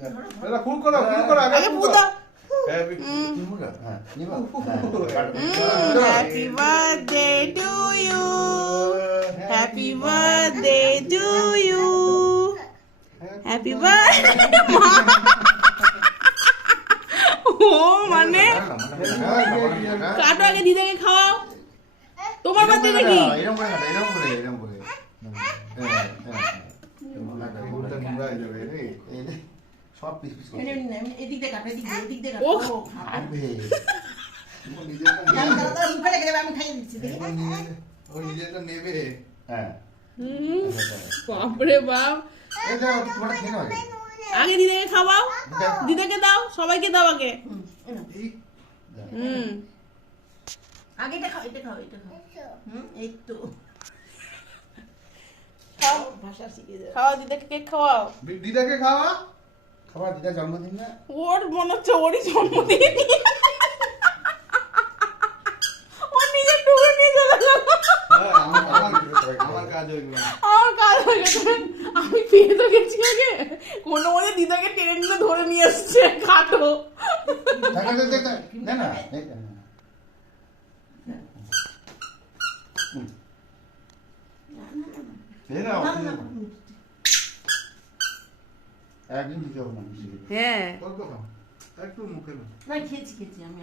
হ্যাঁ happy birthday to you happy birthday to you happy birthday ও মানে? কাটো আগে দিদাকে খাওয়াও। তোমার বার্থডে নাকি? এরকম করে এরকম করে এরকম করে হ্যাঁ, হ্যাঁ। ফুলটা নোংরা হয়ে যাবে রে এই নে, সব পিস পিস করে এদিক দিয়ে কাটো এদিক দিয়ে এদিক দিয়ে কাটো ও নিজেরটা আমি নেবে। দাদা মুখে লেগে যাবে আমি খাইয়ে দিচ্ছি ও নিজে- নেবে হ্যাঁ হুম, বাপরে বাপ এই দেখো তোমার খেয়ে নাও আগে। দিদাকে খাওয়াও দিদাকে দাও সবাইকে দাও আগে এই হুম আগে এটা খাও এটা খাও এটা খাও হুম এই তো খাও ভাষা শিখে যাও খাওয়াও দিদাকে কেক খাওয়াও দিদাকে খাওয়া খাবার দিদা জন্মদিন না? ওর মনে হচ্ছে ওরই জন্মদিন। নিজের টুকরো নিয়ে চলে হ্যাঁ, আমি পেয়ে তো গেছি আগে। কোনো মনে দিদাকে টেনে ধরে নিয়ে এসছে খাটো। না না, না, না, একদিন দিতে হবে না হ্যাঁ। একটু মুখে না। খেয়েছি খেয়েছি আমি